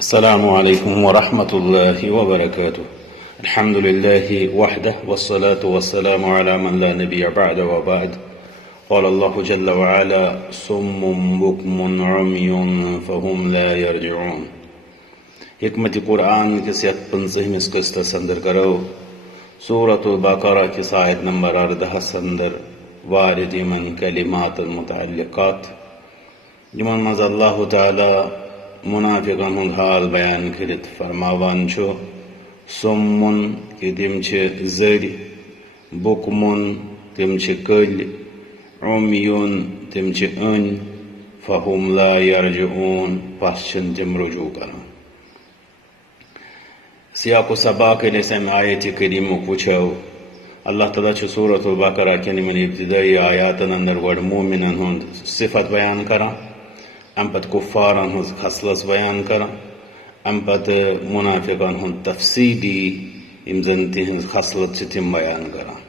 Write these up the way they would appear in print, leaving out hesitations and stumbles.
السلام عليكم ورحمة الله وبركاته. الحمد لله وحده والصلاة والسلام على من لا نبي بعد وبعد. قال الله جل وعلا صم بكم عمي فهم لا يرجعون. حکمت قرآن کس یک 15 قسطس اندر کرو سورة البقرہ کس آیت نمبر 14 اندر وارد من کلمات متعلقات یمن مز اللہ تعالی منافقن ہند حال بیان کرت فرماوان چھو سمن کہ تم زر بکمن تم کل عمیون تم ان فہم لا یرجعون پس چھن تم رجوع کران. سیاق و سباق ییٚلہِ أسۍ آیت کریٖمُک وٕچھو اللہ تعالیٰ چھُ سورۃ البقرہ کٮ۪ن یِمن ابتدٲئی آیاتن اندر گۄڈٕ مومنن ہُنٛد صفت بیان کران، ام پتہٕ کُفارن ہٕنٛز خصلت بیان کران، ام پتہٕ منافقن ہُنٛد تفصیلی یِم زن تِہنٛز خصلت چھِ تِم بیان کران.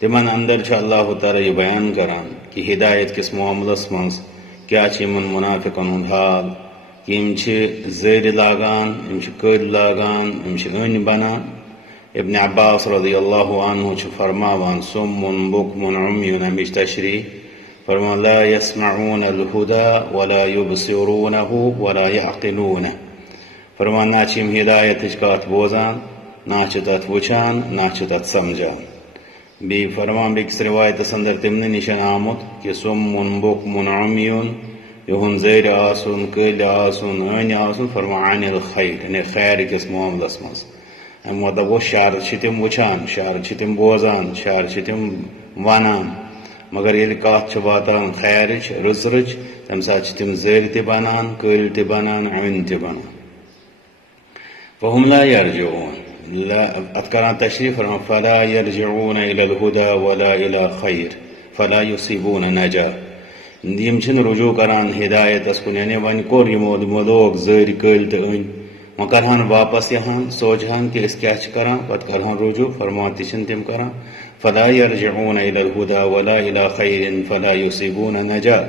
تِمن اندر چھُ اللہ تعالیٰ یہِ بیان کران کہِ ہدایت کِس معاملس منٛز کیٛاہ چھُ یِمن منافقن ہُنٛد حال کہ یِم چھِ زٔرۍ لاگان، یِم چھِ کٔلۍ لاگان، یِم چھِ أنۍ بنان. ابن عباس رضی اللہ عنہ چھُ فرماوان صمٌ بُکمٌ عُمْیٌ امِچ تشریح فرمان لا يسمعون الهدى ولا يبصرونه ولا يعقلونه. فرمان نہ چھِ یِم ہدایتٕچ کتھ بوزان، نہ چھِ تتھ وٕچھان، نہ چھِ تتھ سمجھان. بیٚیہِ فرمان بیٚکِس رِوایتس اندر تمنٕے نِش آمُت کہِ صمٌ بُکمٌ عُمْیٌ یِہُنٛد زٔرۍ آسُن، کٔلۍ آسُن، أنۍ آسُن فرمان عن الخیر یعنی خیر کِس معاملس منٛز. اَمیُک مطلب گوٚو شر چھِ تِم وٕچھان، شر چھِ تِم بوزان، شر چھِ تِم ونان، مگر ییٚلہِ کتھ چھِ واتان خیرٕچ رٕژرٕچ تمہِ ساتہٕ چھِ تِم زٔرۍ تہِ بنان، کٔلۍ تہِ بنان، أنۍ تہِ بنان. فهم لا يرجعون اتھ کران تشریح فرمان فلا يرجعون الى الهدى ولا الى خیر فلا يصيبون نجاة. یِم چھِنہٕ رجوع کران ہدایتس کُن، یعنی وۄنۍ کوٚر یِمو لوگ زٔرۍ کٔلۍ تہٕ أنۍ، وۄنۍ کرہن واپس یِہن سونچہن کہِ أسۍ کیٛاہ چھِ کران، پتہٕ کرہن رجوع فرمان تہِ چھِنہٕ تِم کران. فلا يرجعون الى الهدى ولا الى خیر فلا يصيبون نجاة.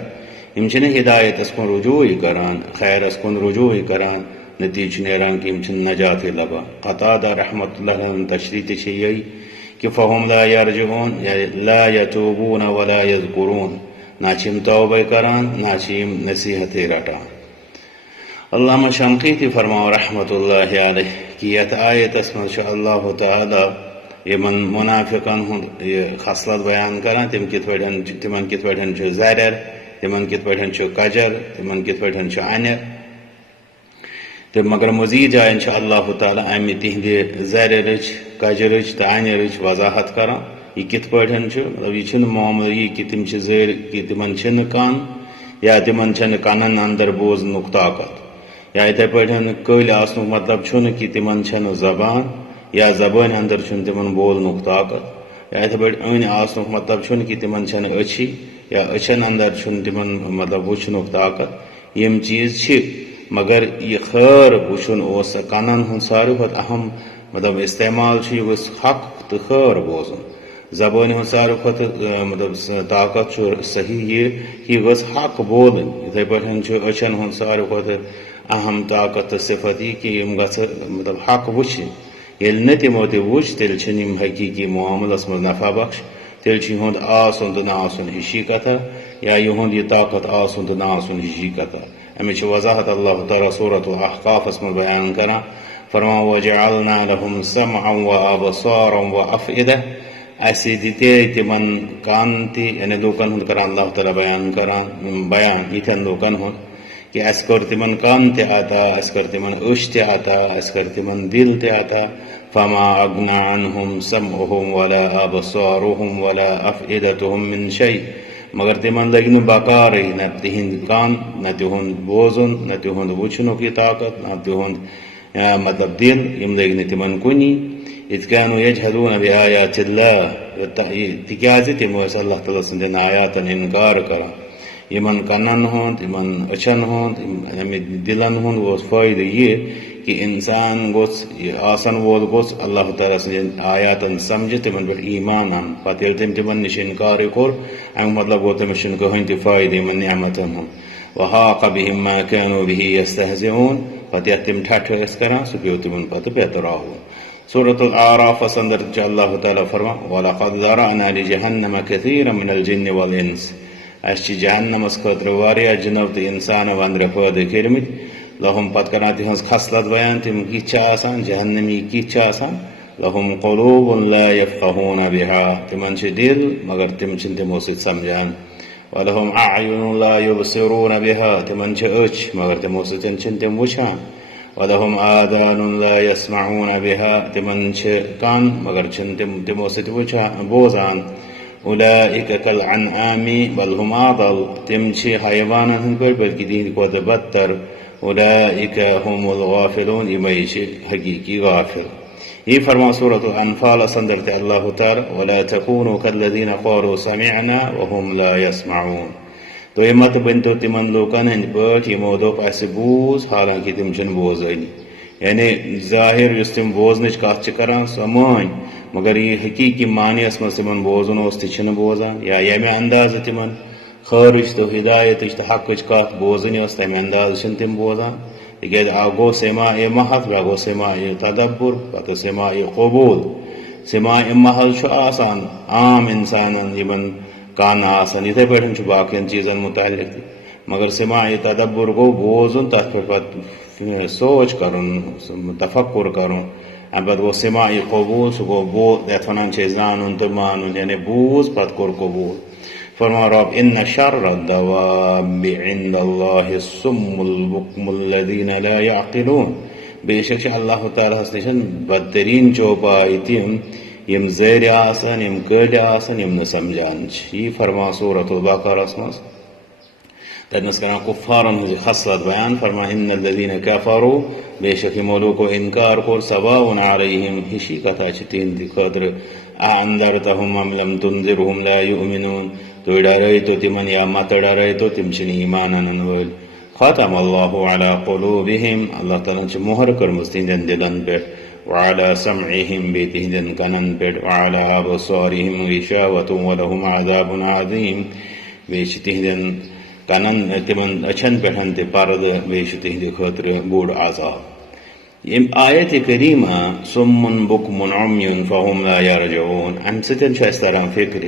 یِم چھِنہٕ ہدایتس کُن رجوعٕے کران، خیرس کُن رجوعٕے کران، نتیجہ چھُ نیران کہِ یِم چھِنہٕ نجاتٕے لبان. قتادہ رحمۃ اللہ علیہ تشریح تہِ چھِ یہی کہ فهم لا يرجعون لا يتوبون ولا يذكرون. نہ چھِ یِم توبے کران، نہ چھِ یِم نصیحتٕے رٹان. علامہ شنقیطی فرماو رحمۃ اللہ علیہ کہ یتھ آیتس منٛز چھُ اللہ تعالیٰ یِمن منافقن ہُنٛد یہِ خصلت بیان کران، تِم کِتھ پٲٹھۍ تِمن کِتھ پٲٹھۍ چھُ زرٮ۪ر، تِمن کِتھ پٲٹھۍ چھُ کجر، تِمن کِتھ پٲٹھۍ چھُ انٮ۪ر. تہٕ مگر مزیٖد جاین چھُ اللہ تعالیٰ امہِ تِہنٛدِ زرٮ۪رٕچ، کجرٕچ تہٕ انٮ۪رٕچ وضاحت کران. یہِ کِتھ پٲٹھۍ چھُ، مطلب یہِ چھُنہٕ معاملہٕ یہِ کہِ تِم چھِ زٔرۍ کہِ تِمن چھِنہٕ کن یا تِمن چھنہٕ کنن اندر بوزنُک طاقت، یا یِتھے پٲٹھۍ کٔلۍ آسنُک مطلب چھُنہٕ کہِ تِمن چھنہٕ زبان یا زبٲنۍ اندر چھُنہٕ تِمن بولنُک طاقت، یا یِتھے پٲٹھۍ أنۍ آسنُک مطلب چھُنہٕ کہِ تِمن چھنہٕ أچھی یا أچھن اندر چھُنہٕ تِمن مطلب وٕچھنُک طاقت. یِم چیٖز چھِ، مگر یہِ خٲر وٕچھُن اوس کنن ہُنٛد ساروی کھۄتہٕ اہم مطلب استعمال چھُ، یہِ گوٚژھ حق تہٕ خٲر بوزُن. زبٲنۍ ہُنٛد ساروی کھۄتہٕ مطلب طاقت چھُ صحیح یہِ گٔژھ حق بولٕنۍ. یِتھے پٲٹھۍ چھُ أچھن ہُنٛد ساروی کھۄتہٕ اہم طاقت تہٕ صفت یہِ کہِ یِم گژھٕ مطلب حق وٕچھِنۍ. ییٚلہِ نہٕ تِمو تہِ وٕچھ تیٚلہِ چھِنہٕ یِم حقیٖقی معاملس منٛز نفع بخش، تیٚلہِ چھُ یِہُنٛد آسُن تہٕ نہ آسُن ہِشی کتھا، یا یِہُنٛد یہِ طاقت آسُن تہٕ نہ آسُن ہِشی کتھا. اَمِچ چھِ وضاحت اللہ تعالیٰ سورۃ الاحقافس منٛز بیان کران فرمان وجعلنا لهم سمعا وابصارا وافئدة. اسہِ دِتے تِمن کان تہِ، یعنی لوٗکن ہُنٛد کران اللہ تعالیٰ بیان یِتھٮ۪ن لوٗکن ہُنٛد کہ اَسہِ کوٚر تِمن کان تہِ عطا، اَسہِ کٔر تِمن أچھ تہِ عطا، اَسہِ کٔر تِمن دِل تہِ عطا. فما اغنى عنهم سمعهم ولا ابصارهم ولا افئدتهم من شيء. مگر تِمن لٔگۍ نہٕ بکارٕے، نہ تِہنٛدۍ کان، نہ تِہُنٛد بوزُن، نہ تِہُنٛد وٕچھنُک یہِ طاقت، نہ تِہُنٛد مطلب دِل، یِم لٔگۍ نہٕ تِمن کُنی. اِذ كانوا يجحدون بآيات الله. تِکیٛازِ تِم ٲسۍ اللہ تعالیٰ سٕنٛدٮ۪ن آیاتن اِنکار کران. یِمن کنن ہُنٛد، یِمن أچھن ہُنٛد، اَمہِ دِلن ہُنٛد اوس فٲیدٕ یہِ کہ انسان گوٚژھ یہِ آسن وول گوٚژھ اللہ تعالیٰ سٕنٛدٮ۪ن آیاتن سمجھِتھ، تِمن پٮ۪ٹھ ایمان اَنُن. پتہٕ ییٚلہِ تٔمۍ تِمن نِش اِنکارٕے کوٚر، اَمیُک مطلب گوٚو تٔمِس چھُنہٕ کٕہۭنۍ تہِ فٲیدٕ یِمن نعمتن ہُنٛد. وحاق بهم ما كانوا به يستهزئون. پتہ یتھ تم ٹھٹھ ٲسۍ کران سُہ پیوٚو تِمن پتہٕ بیتراوُن. سورۃ الاعراف اندر چھُ اللہ تعالیٰ فرمان وَلَقَدْ ذَرَأْنَا لِجَهَنَّمَ كَثِيرًا مِنَ الْجِنِّ وَالْإِنسِ. اَسہِ چھِ جہنمس خٲطرٕ واریاہ جِنو تہٕ اِنسانو اندرٕ پٲدٕ کٔرمٕتۍ. لہم پتہٕ کران تِہنٛز خصلت بیان تِم کِتھ چھِ آسان جہنمی کِتھ چھِ آسان. لہم قلوب لا يفقهون بها تِمن چھِ دِل مگر تِم چھِنہٕ تِمو سۭتۍ سمجھان. ولہم اعین لا يبصرون بها تِمن چھِ أچھ مگر تِمو سۭتۍ چھِنہٕ تِم وٕچھان. ولہم آذان لا يسمعون بها تِمن چھِ کن مگر چھِنہٕ تِم تِمو سۭتۍ وٕچھان بوزان. اولئک کالانعام بل هم اضل تِم چھِ حیوانن ہٕنٛدۍ پٲٹھۍ بلکہِ تِہنٛدِ کھۄتہٕ بدتر. اولئک هم الغافلون یِمے چھِ حقیٖقی غافل. یہ فرما سورۃ الانفال اندر تہِ اللہ تعالیٰ ولا تکونوا کالذین قالوا سمعنا وهم لا يسمعون. تُہۍ مت بٔنۍتو تِمن لوٗکن ہٕنٛدۍ پٲٹھۍ یِمو دوٚپ اَسہِ بوٗز حالانکہِ تِم چھِنہٕ بوزٲنی. یعنی ظٲہِر یُس تِم بوزنٕچ کتھ چھِ کران سۄ مٲنۍ مگر یہِ حقیٖقی معنیَس منٛز تِمن بوزُن اوس تہِ چھِنہٕ بوزان. یا ییٚمہِ اندازٕ تِمن خٲرٕچ تہٕ ہدایتٕچ تہٕ حقٕچ کتھ بوزٕنۍ ٲس تمہِ اندازٕ چھِنہٕ تِم بوزان. تِکیٛازِ اکھ گوٚو سماع محض بیٛاکھ گوٚو سماع تدبر پتہٕ سماع قبوٗل. سماع محض چھُ آسان عام اِنسانن یِمن کن آسان یِتھے پٲٹھۍ چھُ باقین چیٖزن متعلق تہِ مگر سماع تدبر گوٚو بوزُن تتھ پٮ۪ٹھ پتہٕ سونٛچ کرُن تفکر کرُن. امہِ پتہٕ گوٚو سماع قبوٗل سُہ گوٚو یتھ ونان چھِ أسۍ زانُن تہٕ مانُن یعنی بوٗز پتہٕ کوٚر قبوٗل. فرمان رب ان شر الدواب عند اللہ الصم البکم الذین لا یعقلون. بے شک چھِ اللہ تعالیٰ ہس نِش بدترین چوپاے تِم یِم زٲرۍ آسان یِم کٔلۍ آسان یِم نہٕ سمجھان چھِ. یی فرمان سورۃ البقرہس منٛز تتنس کران کُفارن ہٕنٛزِ خصلت بیان فرمان ان الذین کفروا بے شک یِمو لوٗکو انکار کوٚر سواء علیہم ہِشی کتھا چھِ تِہنٛدِ خٲطرٕ اانذرتہم ام لم تنذرہم لا یؤمنون تُہۍ ڈرٲیتو تِمن یا متہٕ ڈرٲیتو تِم چھِنہٕ ایمان انن وٲلۍ. ختم اللہ علی قلوبہم اللہ تعالیٰ ہن چھِ مۄہر کٔرمٕژ تِہنٛدٮ۪ن دِلن پٮ۪ٹھ. وعلی سمعہم بیٚیہِ تِہنٛدٮ۪ن کنن پٮ۪ٹھ. وعلی ابصارہم غشاوۃ ولہم عذاب عظیم بیٚیہِ چھِ تِہنٛدٮ۪ن کنن تِمن أچھن پٮ۪ٹھ تہِ پردٕ بیٚیہِ چھُ تِہنٛدِ خٲطرٕ بوٚڑ عذاب. یِم آیتِ کریٖمہ صُمٌ بُکمٌ عُمْیٌ فَہُم لا یرجعون امہِ سۭتۍ چھُ اَسہِ تران فِکرِ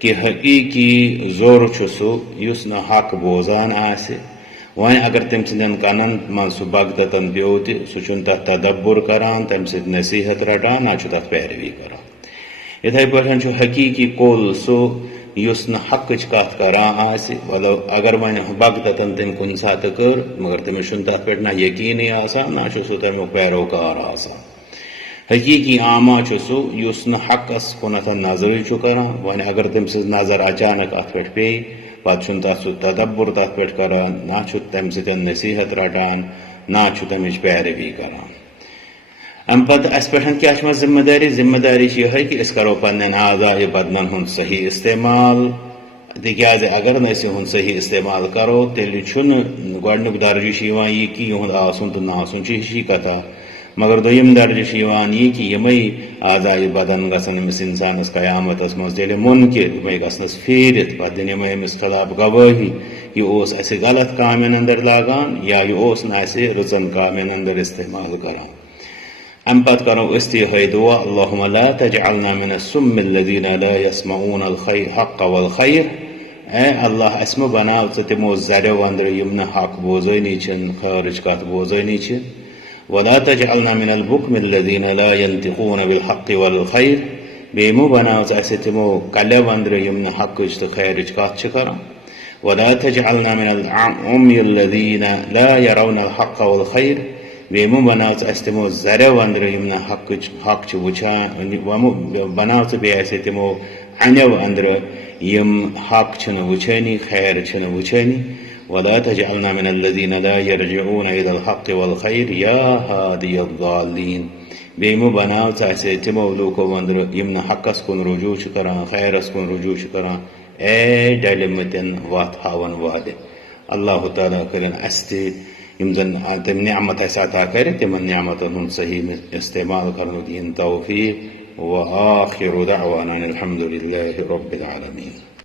کہ حقیٖقی زوٚر چھُ سُہ یُس نہٕ حق بوزان آسہِ. وۄنۍ اگر تٔمۍ سٕنٛدٮ۪ن کنن منٛز سُہ بغتتن پیوٚو تہِ سُہ چھُنہٕ تتھ تدبر کران تمہِ سۭتۍ نصیحت رٹان نہ چھُ تتھ پیروی کران. یِتھے پٲٹھۍ چھُ حقیٖقی کُل سُہ یُس نہٕ حقٕچ کتھ کران آسہِ مطلب اگر وۄنۍ بغتتن تٔمۍ کُنہِ ساتہٕ کٔر مگر تٔمِس چھُنہٕ تتھ پٮ۪ٹھ نہ یقیٖنٕے آسان نہ چھُ سُہ تمیُک پیروکار آسان. حقیٖقی عامہ چھُ سُہ یُس نہٕ حقس کُنتھ نظرٕے چھُ کران. وۄنۍ اگر تٔمۍ سٕنٛز نظر اچانک اتھ پٮ۪ٹھ پیٚیہِ پتہٕ چھُنہٕ تتھ سُہ تدبر تتھ پٮ۪ٹھ کران نہ چھُ تمہِ سۭتۍ نصیحت رٹان نہ چھُ تمِچ پیروی کران. امہِ پتہٕ اسہِ پٮ۪ٹھ کیٛاہ چھِ مےٚ ذمہٕ دٲری چھِ یِہے کہِ أسۍ کرو پننٮ۪ن اعضاء بدنن ہُنٛد صحیح استعمال. تِکیٛازِ اگر نہٕ أسۍ یِہُنٛد صحیح استعمال کرو تیٚلہِ چھُنہٕ گۄڈنیُک درجہٕ چھُ یِوان یہِ کہِ یِہُنٛد آسُن تہٕ نہٕ آسُن چھِ ہِشی کتھا مگر دوٚیِم درجہٕ چھُ یِوان یہِ کہِ یِمے اعضاء بدن گژھن أمِس اِنسانس قیامتس منٛز تیٚلہِ مُنکِر یِمے گژھنس پھیٖرِتھ پتہٕ دِنۍ یِمے أمِس خلاف گوٲہی یہِ اوس اسہِ غلط کامٮ۪ن انٛدر لاگان یا یہِ اوس نہٕ اسہِ رٕژن کامٮ۪ن انٛدر استعمال کران. امہِ پتہٕ کرو أسۍ تہِ یِہے دُعا اللہُمَ لا تجعلنا من الصم الذین لا يسمعون الحق والخیر. اے اللہ اسہِ مہ بناو ژٕ تِمو زریو انٛدرٕ یِم نہٕ حق بوزٲنی چھِنہٕ خٲرٕچ کتھ بوزٲنی چھِ. ولا تجعلنا من البکم الذین لا ينطقون بالحق والخیر. بیٚیہِ مہ بناو ژٕ اسہِ تِمو کلیو انٛدرٕ یِم نہٕ حقٕچ تہٕ خیرٕچ کتھ چھِ کران. ولا تجعلنا من العمی الذین لا يرون الحق والخیر. بیٚیہِ مہ بناو ژٕ اسہِ تِمو زریو انٛدرٕ یِم نہٕ حق چھِ وٕچھان بناو ژٕ بیٚیہِ اسہِ تِمو انیو انٛدرٕ یِم حق چھِنہٕ وٕچھٲنی خیر چھِنہٕ وٕچھٲنی. ولا تجعلنا من الذین لا یرجعون الى الحق والخیر یا ہادی الضالین. بیٚیہِ مہ بناو ژٕ اسہِ تِمو لوٗکو انٛدرٕ یِم نہٕ حقس کُن رجوٗع چھِ کران خیرس کُن رجوٗع چھِ کران اے ڈلمٕتٮ۪ن وتھ ہاون والہِ. اللہ تعالیٰ کٔرِنۍ اسہِ تہِ یِم زن تٔمۍ نعمت اسہِ عطا کرِ تِمن نعمتن ہُنٛد صحیح استعمال کرنُک دِیِن توفیٖق. وآخر دعوانا الحمد للہ رب العالمین.